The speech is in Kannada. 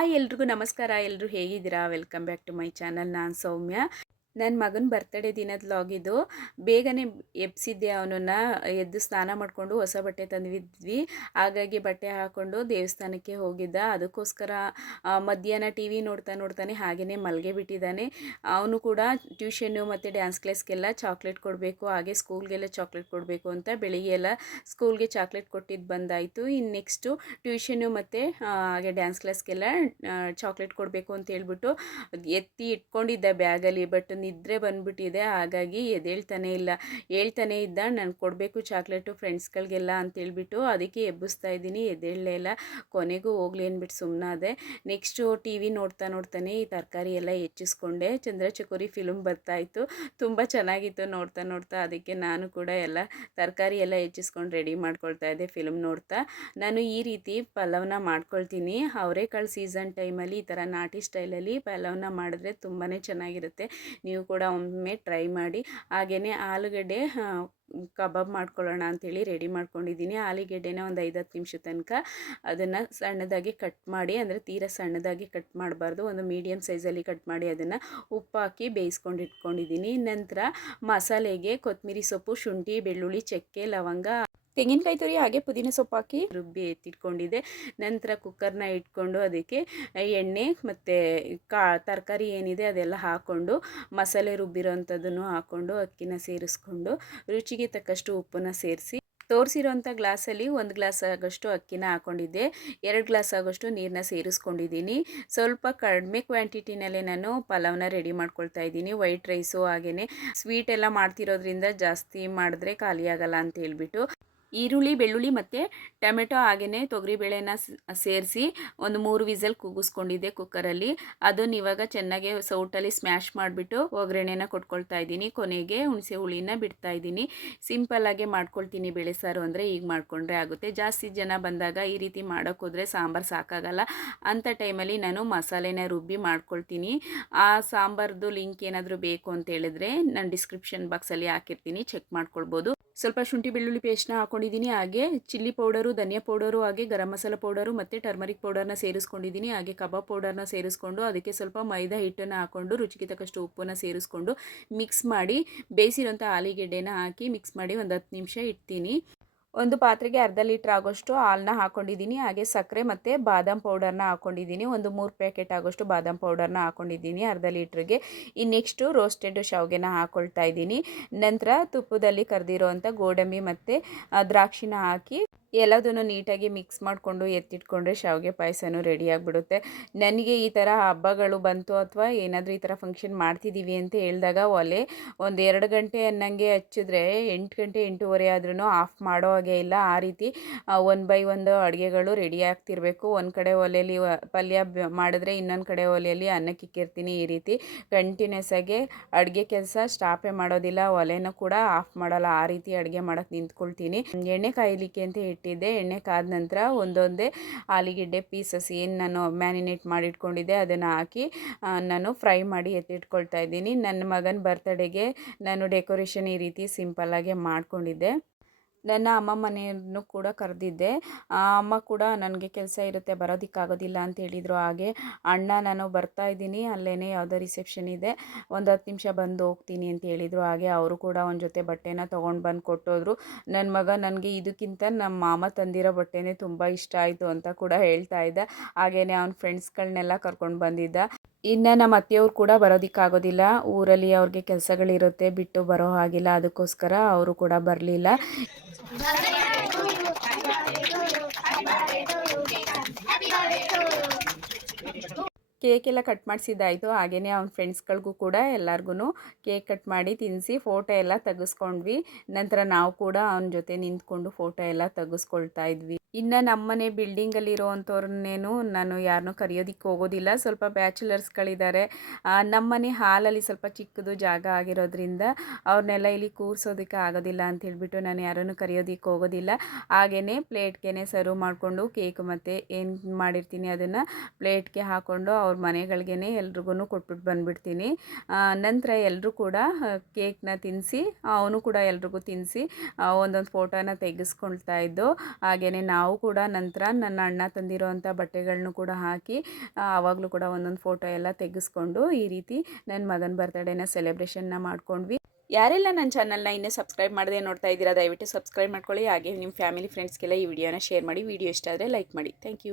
ಎಲ್ರಿಗೂ ನಮಸ್ಕಾರ. ಎಲ್ಲರೂ ಹೇಗಿದ್ದೀರಾ? Welcome back to my channel. ನಾನು ಸೌಮ್ಯ. ನನ್ನ ಮಗನ ಬರ್ತ್ಡೇ ದಿನದ ವ್ಲಾಗ್ ಇದು. ಬೇಗನೆ ಎಬ್ಸಿದ್ದೆ ಅವನನ್ನು. ಎದ್ದು ಸ್ನಾನ ಮಾಡಿಕೊಂಡು ಹೊಸ ಬಟ್ಟೆ ತಂದಿದ್ವಿ. ಹಾಗಾಗಿ ಬಟ್ಟೆ ಹಾಕ್ಕೊಂಡು ದೇವಸ್ಥಾನಕ್ಕೆ ಹೋಗಿದ್ದ. ಅದಕ್ಕೋಸ್ಕರ ಮಧ್ಯಾಹ್ನ ಟಿ ವಿ ನೋಡ್ತಾನೆ ಹಾಗೆಯೇ ಮಲಗೇ ಬಿಟ್ಟಿದ್ದಾನೆ. ಅವನು ಕೂಡ ಟ್ಯೂಷನ್ನು ಮತ್ತು ಡ್ಯಾನ್ಸ್ ಕ್ಲಾಸ್ಗೆಲ್ಲ ಚಾಕ್ಲೇಟ್ ಕೊಡಬೇಕು, ಹಾಗೆ ಸ್ಕೂಲ್ಗೆಲ್ಲ ಚಾಕ್ಲೇಟ್ ಕೊಡಬೇಕು ಅಂತ ಬೆಳಿಗ್ಗೆ ಎಲ್ಲ ಸ್ಕೂಲ್ಗೆ ಚಾಕ್ಲೇಟ್ ಕೊಟ್ಟಿದ್ದು ಬಂದಾಯಿತು. ಇನ್ನು ನೆಕ್ಸ್ಟು ಟ್ಯೂಷನ್ನು ಮತ್ತು ಹಾಗೆ ಡ್ಯಾನ್ಸ್ ಕ್ಲಾಸ್ಗೆಲ್ಲ ಚಾಕ್ಲೇಟ್ ಕೊಡಬೇಕು ಅಂತ ಹೇಳ್ಬಿಟ್ಟು ಎತ್ತಿ ಇಟ್ಕೊಂಡಿದ್ದೆ ಬ್ಯಾಗಲ್ಲಿ. ಬಟ್ ನಿದ್ರೆ ಬಂದುಬಿಟ್ಟಿದೆ, ಹಾಗಾಗಿ ಹೇಳ್ತಾನೆ ಇದ್ದ ನಾನು ಕೊಡಬೇಕು ಚಾಕ್ಲೇಟು ಫ್ರೆಂಡ್ಸ್ಗಳಿಗೆಲ್ಲ ಅಂತೇಳ್ಬಿಟ್ಟು. ಅದಕ್ಕೆ ಎಬ್ಬಿಸ್ತಾ ಇದ್ದೀನಿ, ಎದ್ದೇಳಲೇ ಇಲ್ಲ. ಕೊನೆಗೂ ಹೋಗ್ಲಿ ಅಂದ್ಬಿಟ್ಟು ಸುಮ್ಮನಾದೆ. ನೆಕ್ಸ್ಟು ಟಿ ವಿ ನೋಡ್ತಾನೆ ಈ ತರಕಾರಿ ಎಲ್ಲ ಹೆಚ್ಚಿಸ್ಕೊಂಡೆ. ಚಂದ್ರಚಕೋರಿ ಫಿಲ್ಮ್ ಬರ್ತಾಯಿತ್ತು, ತುಂಬ ಚೆನ್ನಾಗಿತ್ತು ನೋಡ್ತಾ. ಅದಕ್ಕೆ ನಾನು ಕೂಡ ಎಲ್ಲ ತರಕಾರಿ ಎಲ್ಲ ಹೆಚ್ಚಿಸ್ಕೊಂಡು ರೆಡಿ ಮಾಡ್ಕೊಳ್ತಾ ಇದ್ದೆ ಫಿಲ್ಮ್ ನೋಡ್ತಾ. ನಾನು ಈ ರೀತಿ ಪಲಾವ್ನ ಮಾಡ್ಕೊಳ್ತೀನಿ. ಅವರೆಕಾಳು ಸೀಸನ್ ಟೈಮಲ್ಲಿ ಈ ಥರ ನಾಟಿ ಸ್ಟೈಲಲ್ಲಿ ಪಲಾವ್ನ ಮಾಡಿದ್ರೆ ತುಂಬಾ ಚೆನ್ನಾಗಿರುತ್ತೆ. ನೀವು ಕೂಡ ಒಮ್ಮೆ ಟ್ರೈ ಮಾಡಿ. ಹಾಗೆಯೇ ಆಲೂಗಡ್ಡೆ ಕಬಾಬ್ ಮಾಡ್ಕೊಳ್ಳೋಣ ಅಂಥೇಳಿ ರೆಡಿ ಮಾಡ್ಕೊಂಡಿದ್ದೀನಿ. ಆಲೂಗೆಡ್ಡೆನ ಒಂದು 5-10 ನಿಮಿಷ ತನಕ ಅದನ್ನು ಸಣ್ಣದಾಗಿ ಕಟ್ ಮಾಡಿ, ಅಂದರೆ ತೀರ ಸಣ್ಣದಾಗಿ ಕಟ್ ಮಾಡಬಾರ್ದು, ಒಂದು ಮೀಡಿಯಮ್ ಸೈಜಲ್ಲಿ ಕಟ್ ಮಾಡಿ ಅದನ್ನು ಉಪ್ಪು ಹಾಕಿ ಬೇಯಿಸ್ಕೊಂಡು ಇಟ್ಕೊಂಡಿದ್ದೀನಿ. ನಂತರ ಮಸಾಲೆಗೆ ಕೊತ್ತಂಬರಿ ಸೊಪ್ಪು, ಶುಂಠಿ, ಬೆಳ್ಳುಳ್ಳಿ, ಚಕ್ಕೆ, ಲವಂಗ, ತೆಂಗಿನಕಾಯಿ ತುರಿ ಹಾಗೆ ಪುದೀನ ಸೊಪ್ಪು ಹಾಕಿ ರುಬ್ಬಿ ಎತ್ತಿಟ್ಕೊಂಡಿದ್ದೆ. ನಂತರ ಕುಕ್ಕರ್ನ ಇಟ್ಕೊಂಡು ಅದಕ್ಕೆ ಎಣ್ಣೆ ಮತ್ತು ತರಕಾರಿ ಏನಿದೆ ಅದೆಲ್ಲ ಹಾಕ್ಕೊಂಡು ಮಸಾಲೆ ರುಬ್ಬಿರೋಂಥದ್ದನ್ನು ಹಾಕ್ಕೊಂಡು ಅಕ್ಕಿನ ಸೇರಿಸ್ಕೊಂಡು ರುಚಿಗೆ ತಕ್ಕಷ್ಟು ಉಪ್ಪನ್ನು ಸೇರಿಸಿ ತೋರಿಸಿರೋಂಥ ಗ್ಲಾಸಲ್ಲಿ 1 ಗ್ಲಾಸ್ ಆಗೋಷ್ಟು ಅಕ್ಕಿನ ಹಾಕ್ಕೊಂಡಿದ್ದೆ. 2 ಗ್ಲಾಸ್ ಆಗೋಷ್ಟು ನೀರನ್ನ ಸೇರಿಸ್ಕೊಂಡಿದ್ದೀನಿ. ಸ್ವಲ್ಪ ಕಡಿಮೆ ಕ್ವಾಂಟಿಟಿನಲ್ಲೇ ನಾನು ಪಲಾವ್ನ ರೆಡಿ ಮಾಡ್ಕೊಳ್ತಾ ಇದ್ದೀನಿ. ವೈಟ್ ರೈಸು ಹಾಗೆಯೇ ಸ್ವೀಟ್ ಎಲ್ಲ ಮಾಡ್ತಿರೋದ್ರಿಂದ ಜಾಸ್ತಿ ಮಾಡಿದ್ರೆ ಖಾಲಿ ಆಗಲ್ಲ ಅಂತ ಹೇಳ್ಬಿಟ್ಟು ಈರುಳ್ಳಿ, ಬೆಳ್ಳುಳ್ಳಿ ಮತ್ತು ಟೊಮೆಟೊ ಹಾಗೆಯೇ ತೊಗರಿಬೇಳೆನ ಸೇರಿಸಿ ಒಂದು 3 ವಿಸಲ್ ಕೂಗಿಸ್ಕೊಂಡಿದ್ದೆ ಕುಕ್ಕರಲ್ಲಿ. ಅದನ್ನು ಇವಾಗ ಚೆನ್ನಾಗಿ ಸೌಟಲ್ಲಿ ಸ್ಮ್ಯಾಶ್ ಮಾಡಿಬಿಟ್ಟು ಒಗ್ಗರಣೆನ ಕೊಟ್ಕೊಳ್ತಾ ಇದ್ದೀನಿ. ಕೊನೆಗೆ ಹುಣಸೆ ಹುಳಿನ ಬಿಡ್ತಾ ಇದ್ದೀನಿ. ಸಿಂಪಲ್ಲಾಗೆ ಮಾಡ್ಕೊಳ್ತೀನಿ ಬೇಳೆ ಸಾರು ಅಂದರೆ ಈಗ ಮಾಡಿಕೊಂಡ್ರೆ ಆಗುತ್ತೆ. ಜಾಸ್ತಿ ಜನ ಬಂದಾಗ ಈ ರೀತಿ ಮಾಡೋಕ್ಕೋದ್ರೆ ಸಾಂಬಾರು ಸಾಕಾಗಲ್ಲ. ಅಂಥ ಟೈಮಲ್ಲಿ ನಾನು ಮಸಾಲೆನ ರುಬ್ಬಿ ಮಾಡ್ಕೊಳ್ತೀನಿ. ಆ ಸಾಂಬಾರ್ದು ಲಿಂಕ್ ಏನಾದರೂ ಬೇಕು ಅಂತ ಹೇಳಿದ್ರೆ ನಾನು ಡಿಸ್ಕ್ರಿಪ್ಷನ್ ಬಾಕ್ಸಲ್ಲಿ ಹಾಕಿರ್ತೀನಿ, ಚೆಕ್ ಮಾಡ್ಕೊಳ್ಬೋದು. ಸ್ವಲ್ಪ ಶುಂಠಿ ಬೆಳ್ಳುಳ್ಳಿ ಪೇಸ್ಟ್ನ ಹಾಕ್ಕೊಂಡಿದ್ದೀನಿ. ಹಾಗೆ ಚಿಲ್ಲಿ ಪೌಡರು, ಧನಿಯಾ ಪೌಡರು, ಹಾಗೆ ಗರಂ ಮಸಾಲ ಪೌಡರು ಮತ್ತು ಟರ್ಮರಿಕ್ ಪೌಡರ್ನ ಸೇರಿಸ್ಕೊಂಡಿದ್ದೀನಿ. ಹಾಗೆ ಕಬಾಬ್ ಪೌಡರ್ನ ಸೇರಿಸ್ಕೊಂಡು ಅದಕ್ಕೆ ಸ್ವಲ್ಪ ಮೈದಾ ಹಿಟ್ಟನ್ನು ಹಾಕ್ಕೊಂಡು ರುಚಿಗೆ ತಕ್ಕಷ್ಟು ಉಪ್ಪನ್ನು ಸೇರಿಸ್ಕೊಂಡು ಮಿಕ್ಸ್ ಮಾಡಿ ಬೇಯಿಸಿರೋಂಥ ಆಲೂಗೆಡ್ಡೆನ ಹಾಕಿ ಮಿಕ್ಸ್ ಮಾಡಿ ಒಂದು 10 ನಿಮಿಷ ಇಡ್ತೀನಿ. ಒಂದು ಪಾತ್ರೆಗೆ 1/2 ಲೀಟ್ರ್ ಆಗೋಷ್ಟು ಹಾಲನ್ನ ಹಾಕ್ಕೊಂಡಿದ್ದೀನಿ. ಹಾಗೆ ಸಕ್ಕರೆ ಮತ್ತು ಬಾದಾಮ್ ಪೌಡರ್ನ ಹಾಕ್ಕೊಂಡಿದ್ದೀನಿ. ಒಂದು 3 ಪ್ಯಾಕೆಟ್ ಆಗೋಷ್ಟು ಬಾದಾಮ್ ಪೌಡರ್ನ ಹಾಕ್ಕೊಂಡಿದ್ದೀನಿ 1/2 ಲೀಟ್ರಿಗೆ. ಇನ್ನು ನೆಕ್ಸ್ಟು ರೋಸ್ಟೆಡ್ ಶಾವಿಗೆನ ಹಾಕ್ಕೊಳ್ತಾ ಇದ್ದೀನಿ. ನಂತರ ತುಪ್ಪದಲ್ಲಿ ಕರೆದಿರೋವಂಥ ಗೋಡಂಬಿ ಮತ್ತು ದ್ರಾಕ್ಷಿನ ಹಾಕಿ ಎಲ್ಲದನ್ನು ನೀಟಾಗಿ ಮಿಕ್ಸ್ ಮಾಡಿಕೊಂಡು ಎತ್ತಿಟ್ಕೊಂಡ್ರೆ ಶಾವಿಗೆ ಪಾಯಸನೂ ರೆಡಿಯಾಗಿಬಿಡುತ್ತೆ. ನನಗೆ ಈ ಥರ ಹಬ್ಬಗಳು ಬಂತು ಅಥವಾ ಏನಾದರೂ ಈ ಥರ ಫಂಕ್ಷನ್ ಮಾಡ್ತಿದ್ದೀವಿ ಅಂತ ಹೇಳಿದಾಗ ಒಲೆ ಒಂದು 2 ಗಂಟೆ ಅನ್ನಂಗೆ ಹಚ್ಚಿದ್ರೆ 8 ಗಂಟೆ 8:30 ಆದ್ರೂ ಆಫ್ ಮಾಡೋ ಹಾಗೆ ಇಲ್ಲ. ಆ ರೀತಿ 1 ಬೈ 1 ಅಡುಗೆಗಳು ರೆಡಿ ಆಗ್ತಿರಬೇಕು. ಒಂದು ಕಡೆ ಒಲೆಯಲ್ಲಿ ಪಲ್ಯ ಮಾಡಿದ್ರೆ ಇನ್ನೊಂದು ಕಡೆ ಒಲೆಯಲ್ಲಿ ಅನ್ನಕ್ಕೆ ಇಕ್ಕಿರ್ತೀನಿ. ಈ ರೀತಿ ಕಂಟಿನ್ಯೂಸ್ ಆಗಿ ಅಡುಗೆ ಕೆಲಸ ಸ್ಟಾಪೇ ಮಾಡೋದಿಲ್ಲ, ಒಲೆನೂ ಕೂಡ ಆಫ್ ಮಾಡಲ್ಲ. ಆ ರೀತಿ ಅಡುಗೆ ಮಾಡೋಕ್ಕೆ ನಿಂತ್ಕೊಳ್ತೀನಿ. ಎಣ್ಣೆ ಕಾಯಲಿಕ್ಕೆ ಅಂತ ಇಟ್ಟಿದ್ದೆ. ಎಣ್ಣೆ ಕಾದ ನಂತರ ಒಂದೊಂದೇ ಆಲೂಗೆಡ್ಡೆ ಪೀಸಸ್ ಏನು ನಾನು ಮ್ಯಾರಿನೇಟ್ ಮಾಡಿಟ್ಕೊಂಡಿದ್ದೆ ಅದನ್ನು ಹಾಕಿ ನಾನು ಫ್ರೈ ಮಾಡಿ ಎತ್ತಿಟ್ಕೊಳ್ತಾ ಇದ್ದೀನಿ. ನನ್ನ ಮಗನ ಬರ್ತ್ಡೇಗೆ ನಾನು ಡೆಕೋರೇಷನ್ ಈ ರೀತಿ ಸಿಂಪಲ್ಲಾಗೆ ಮಾಡ್ಕೊಂಡಿದ್ದೆ. ನನ್ನ ಅಮ್ಮ ಮನೆಯನ್ನು ಕೂಡ ಕರೆದಿದ್ದೆ. ಅಮ್ಮ ಕೂಡ ನನಗೆ ಕೆಲಸ ಇರುತ್ತೆ, ಬರೋದಕ್ಕಾಗೋದಿಲ್ಲ ಅಂತ ಹೇಳಿದರು. ಹಾಗೆ ಅಣ್ಣ ನಾನು ಬರ್ತಾ ಇದ್ದೀನಿ, ಅಲ್ಲೇ ಯಾವುದೋ ರಿಸೆಪ್ಷನ್ ಇದೆ, ಒಂದು 10 ನಿಮಿಷ ಬಂದು ಹೋಗ್ತೀನಿ ಅಂತ ಹೇಳಿದರು. ಹಾಗೆ ಅವರು ಕೂಡ ಒಂದು ಜೊತೆ ಬಟ್ಟೆನ ತೊಗೊಂಡು ಬಂದು ಕೊಟ್ಟೋದ್ರು. ನನ್ನ ಮಗ ನನಗೆ ಇದಕ್ಕಿಂತ ನಮ್ಮ ಮಾಮ ತಂದಿರೋ ಬಟ್ಟೆನೇ ತುಂಬ ಇಷ್ಟ ಆಯಿತು ಅಂತ ಕೂಡ ಹೇಳ್ತಾ ಇದ್ದ. ಹಾಗೆಯೇ ಅವ್ನ ಫ್ರೆಂಡ್ಸ್ಗಳನ್ನೆಲ್ಲ ಕರ್ಕೊಂಡು ಬಂದಿದ್ದ. ಇನ್ನು ನಮ್ಮ ಅತ್ತೆಯವ್ರು ಕೂಡ ಬರೋದಕ್ಕಾಗೋದಿಲ್ಲ, ಊರಲ್ಲಿ ಅವ್ರಿಗೆ ಕೆಲಸಗಳಿರುತ್ತೆ, ಬಿಟ್ಟು ಬರೋ ಹಾಗಿಲ್ಲ. ಅದಕ್ಕೋಸ್ಕರ ಅವರು ಕೂಡ ಬರಲಿಲ್ಲ. ಕೇಕ್ ಎಲ್ಲ ಕಟ್ ಮಾಡಿಸಿದ್ದಾಯಿತು. ಹಾಗೆಯೇ ಅವ್ನ ಫ್ರೆಂಡ್ಸ್ಗಳಿಗೂ ಕೂಡ ಎಲ್ಲರಿಗೂ ಕೇಕ್ ಕಟ್ ಮಾಡಿ ತಿನ್ನಿಸಿ ಫೋಟೋ ಎಲ್ಲ ತೆಗೆಸ್ಕೊಂಡ್ವಿ. ನಂತರ ನಾವು ಕೂಡ ಅವನ ಜೊತೆ ನಿಂತ್ಕೊಂಡು ಫೋಟೋ ಎಲ್ಲ ತೆಗೆಸ್ಕೊಳ್ತಾ ಇದ್ವಿ. ಇನ್ನು ನಮ್ಮನೆ ಬಿಲ್ಡಿಂಗಲ್ಲಿರೋವಂಥವ್ರನ್ನೇನು ನಾನು ಯಾರನ್ನೂ ಕರೆಯೋದಕ್ಕೆ ಹೋಗೋದಿಲ್ಲ. ಸ್ವಲ್ಪ ಬ್ಯಾಚುಲರ್ಸ್ಗಳಿದ್ದಾರೆ. ನಮ್ಮನೆ ಹಾಲಲ್ಲಿ ಸ್ವಲ್ಪ ಚಿಕ್ಕದು ಜಾಗ ಆಗಿರೋದ್ರಿಂದ ಅವ್ರನ್ನೆಲ್ಲ ಇಲ್ಲಿ ಕೂರಿಸೋದಕ್ಕೆ ಆಗೋದಿಲ್ಲ ಅಂತ ಹೇಳ್ಬಿಟ್ಟು ನಾನು ಯಾರನ್ನು ಕರೆಯೋದಕ್ಕೆ ಹೋಗೋದಿಲ್ಲ. ಹಾಗೆಯೇ ಪ್ಲೇಟ್ಗೆ ಸರ್ವ್ ಮಾಡಿಕೊಂಡು ಕೇಕ್ ಮತ್ತು ಏನು ಮಾಡಿರ್ತೀನಿ ಅದನ್ನು ಪ್ಲೇಟ್ಗೆ ಹಾಕ್ಕೊಂಡು ಅವ್ರ ಮನೆಗಳ್ಗೆ ಎಲ್ರಿಗೂ ಕೊಟ್ಬಿಟ್ಟು ಬಂದುಬಿಡ್ತೀನಿ. ನಂತರ ಎಲ್ಲರೂ ಕೂಡ ಕೇಕ್ನ ತಿನ್ನಿಸಿ ಅವನು ಕೂಡ ಎಲ್ರಿಗೂ ತಿನ್ನಿಸಿ ಒಂದೊಂದು ಫೋಟೋನ ತೆಗೆಸ್ಕೊಳ್ತಾ ಇದ್ದು. ಹಾಗೆಯೇ ನಾವು ಕೂಡ ನಂತರ ನನ್ನ ಅಣ್ಣ ತಂದಿರೋವಂಥ ಬಟ್ಟೆಗಳನ್ನೂ ಕೂಡ ಹಾಕಿ ಆವಾಗಲೂ ಕೂಡ ಒಂದೊಂದು ಫೋಟೋ ಎಲ್ಲ ತೆಗೆಸ್ಕೊಂಡು ಈ ರೀತಿ ನನ್ನ ಮಗನ ಬರ್ತ್ಡೇನ ಸೆಲೆಬ್ರೇಷನ್ನ ಮಾಡ್ಕೊಂಡ್ವಿ. ಯಾರೆಲ್ಲ ನನ್ನ ಚಾನಲ್ನ ಇನ್ನೂ ಸಬ್ಸ್ಕ್ರೈಬ್ ಮಾಡದೆ ನೋಡ್ತಾ ಇದ್ದೀರಾ ದಯವಿಟ್ಟು ಸಬ್ಸ್ಕ್ರೈಬ್ ಮಾಡ್ಕೊಳ್ಳಿ. ಹಾಗೆ ನಿಮ್ಮ ಫ್ಯಾಮಿಲಿ ಫ್ರೆಂಡ್ಸ್ಗೆಲ್ಲ ಈ ವಿಡಿಯೋನ ಶೇರ್ ಮಾಡಿ. ವಿಡಿಯೋ ಇಷ್ಟ ಆದರೆ ಲೈಕ್ ಮಾಡಿ. Thank you.